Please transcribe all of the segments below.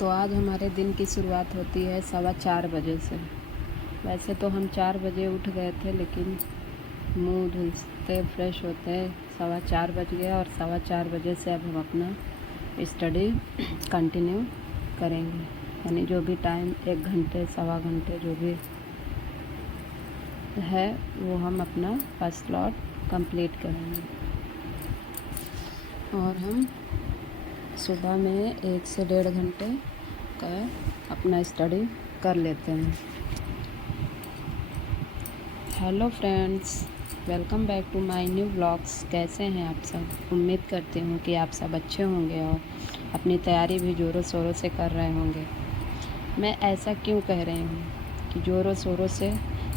तो आज हमारे दिन की शुरुआत होती है 4:15 से। वैसे तो हम 4 बजे उठ गए थे, लेकिन मुंह धुलते फ्रेश होते 4:15 बज गया और 4:15 बजे से अब हम अपना स्टडी कंटिन्यू करेंगे। यानी जो भी टाइम 1 घंटे 1.25 घंटे जो भी है वो हम अपना फर्स्ट स्लॉट कंप्लीट करेंगे। और हम सुबह में 1 से 1.5 घंटे का अपना स्टडी कर लेते हैं। Hello friends, welcome back to my new vlogs. कैसे हैं आप सब? उम्मीद करती हूँ कि आप सब अच्छे होंगे और अपनी तैयारी भी ज़ोरों शोरों से कर रहे होंगे। मैं ऐसा क्यों कह रही हूँ कि ज़ोरों शोरों से?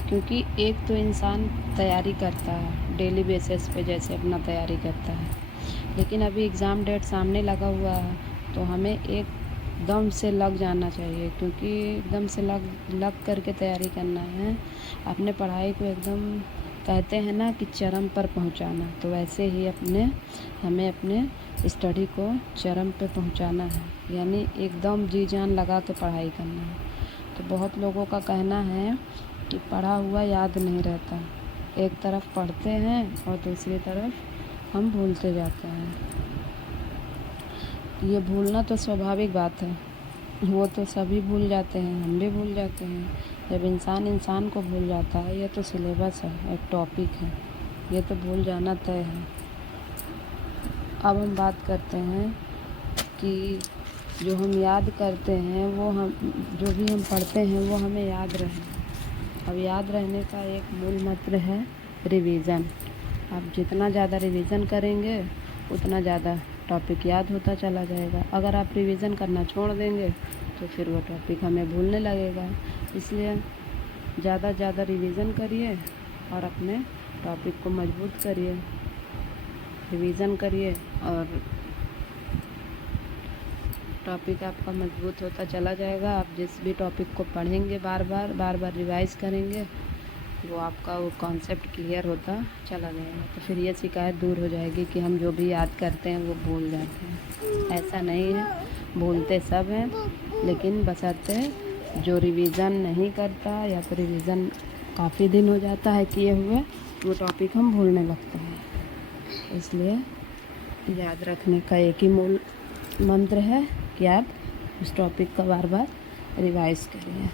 क्योंकि एक तो इंसान तैयारी करता है डेली बेसिस पे, जैसे अपना तैयारी करता है, लेकिन अभी एग्ज़ाम डेट सामने लगा हुआ है तो हमें एकदम से लग जाना चाहिए, क्योंकि एकदम से लग करके तैयारी करना है। अपने पढ़ाई को एकदम कहते हैं ना कि चरम पर पहुंचाना, तो वैसे ही हमें अपने स्टडी को चरम पे पहुंचाना है, यानी एकदम जी जान लगा के पढ़ाई करना है। तो बहुत लोगों का कहना है कि पढ़ा हुआ याद नहीं रहता। एक तरफ पढ़ते हैं और दूसरी तरफ हम भूलते जाते हैं। ये भूलना तो स्वाभाविक बात है, वो तो सभी भूल जाते हैं, हम भी भूल जाते हैं। जब इंसान को भूल जाता है, ये तो सिलेबस है, एक टॉपिक है, ये तो भूल जाना तय है। अब हम बात करते हैं कि जो हम याद करते हैं जो भी हम पढ़ते हैं वो हमें याद रहे। अब याद रहने का एक मूल मंत्र है रिवीज़न। आप जितना ज़्यादा रिवीज़न करेंगे उतना ज़्यादा टॉपिक याद होता चला जाएगा। अगर आप रिवीज़न करना छोड़ देंगे तो फिर वो टॉपिक हमें भूलने लगेगा। इसलिए ज़्यादा रिवीज़न करिए और अपने टॉपिक को मजबूत करिए। रिवीज़न करिए और टॉपिक आपका मजबूत होता चला जाएगा। आप जिस भी टॉपिक को पढ़ेंगे बार बार रिवाइज़ करेंगे, वो आपका वो कॉन्सेप्ट क्लियर होता चला जाएगा। तो फिर ये शिकायत दूर हो जाएगी कि हम जो भी याद करते हैं वो भूल जाते हैं। ऐसा नहीं है, भूलते सब हैं, लेकिन बशर्ते जो रिवीज़न नहीं करता या तो रिवीज़न काफ़ी दिन हो जाता है किए हुए, वो टॉपिक हम भूलने लगते हैं। इसलिए याद रखने का एक ही मूल मंत्र है कि आप उस टॉपिक का बार रिवाइज़ करिए।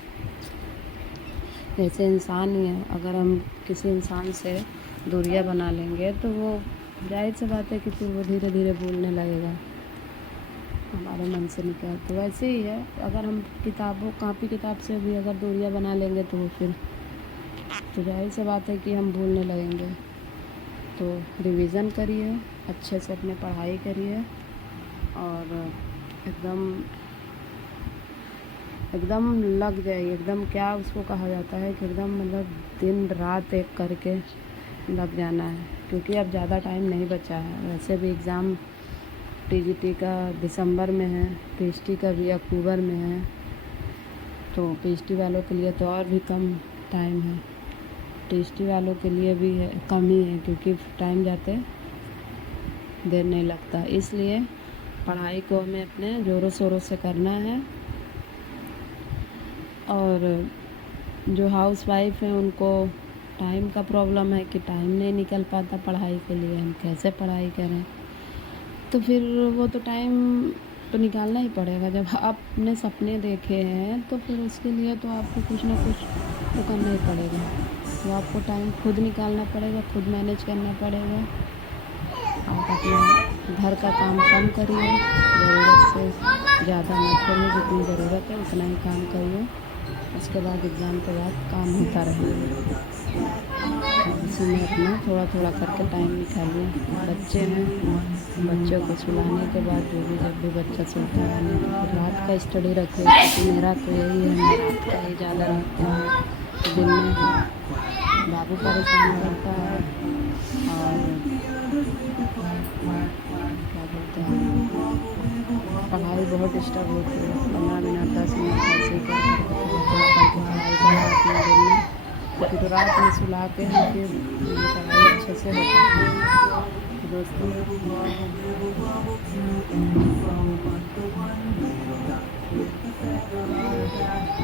जैसे इंसान ही है, अगर हम किसी इंसान से दूरियां बना लेंगे तो वो जाहिर सी बात है कि फिर वो धीरे धीरे भूलने लगेगा, हमारे मन से निकल। तो वैसे ही है, अगर हम कॉपी किताब से भी अगर दूरियां बना लेंगे तो वो फिर तो जाहिर सी बात है कि हम भूलने लगेंगे। तो रिवीज़न करिए, अच्छे से अपने पढ़ाई करिए और एकदम लग जाइए। एकदम क्या उसको कहा जाता है कि एकदम मतलब दिन रात एक करके लग जाना है, क्योंकि अब ज़्यादा टाइम नहीं बचा है। वैसे भी एग्ज़ाम टीजीटी का दिसंबर में है, पीएचटी का भी अक्टूबर में है, तो पीएचटी वालों के लिए तो और भी कम टाइम है। टीजीटी वालों के लिए भी है, कम ही है, क्योंकि टाइम जाते देर नहीं लगता। इसलिए पढ़ाई को हमें अपने ज़ोरों शोरों से करना है। और जो हाउसवाइफ हैं उनको टाइम का प्रॉब्लम है कि टाइम नहीं निकल पाता पढ़ाई के लिए, हम कैसे पढ़ाई करें? तो फिर वो तो टाइम तो निकालना ही पड़ेगा। जब आपने सपने देखे हैं तो फिर उसके लिए तो आपको कुछ ना कुछ तो करना ही पड़ेगा। तो आपको टाइम खुद निकालना पड़ेगा, खुद मैनेज करना पड़ेगा। आप अपने घर का काम कम करिए, ज़रूरत से ज़्यादा मत करिए, जितनी ज़रूरत है उतना ही काम करिए। उसके बाद एग्ज़ाम के बाद काम होता रहेगा। इसी में अपना थोड़ा करके टाइम निकालिए। बच्चे हैं, बच्चों को सुलाने के बाद जब भी बच्चा सोता है नहीं तो फिर रात का स्टडी रखिए, क्योंकि मेरा तो यही है, मैं रात का ही ज़्यादा रखती हूँ। दिन में बाबू परेशान करता है और क्या बोलते हैं, पढ़ाई बहुत डिस्टर्ब होती है। 15 मिनट 10 मिनट ऐसे ही करके पढ़ाई कराती हूँ दिन में, तो फिर रात में सुला के हम फिर पढ़ाई अच्छे से हो पाती है। तो दोस्तों तो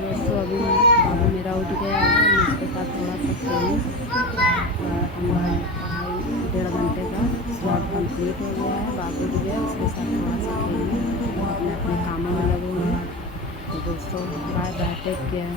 दोस्तों अभी बाबू मेरा उठ गया है, मैं उसके साथ थोड़ा सा खेली। हमारा पढ़ाई 1.5 घंटे का स्लॉट कंप्लीट हो गया है। बाबू उठ गया, उसके साथ थोड़ा सा खेली, मैं अपने कामों में लगूंगी। तो दोस्तों बाय बाय, टेक केयर।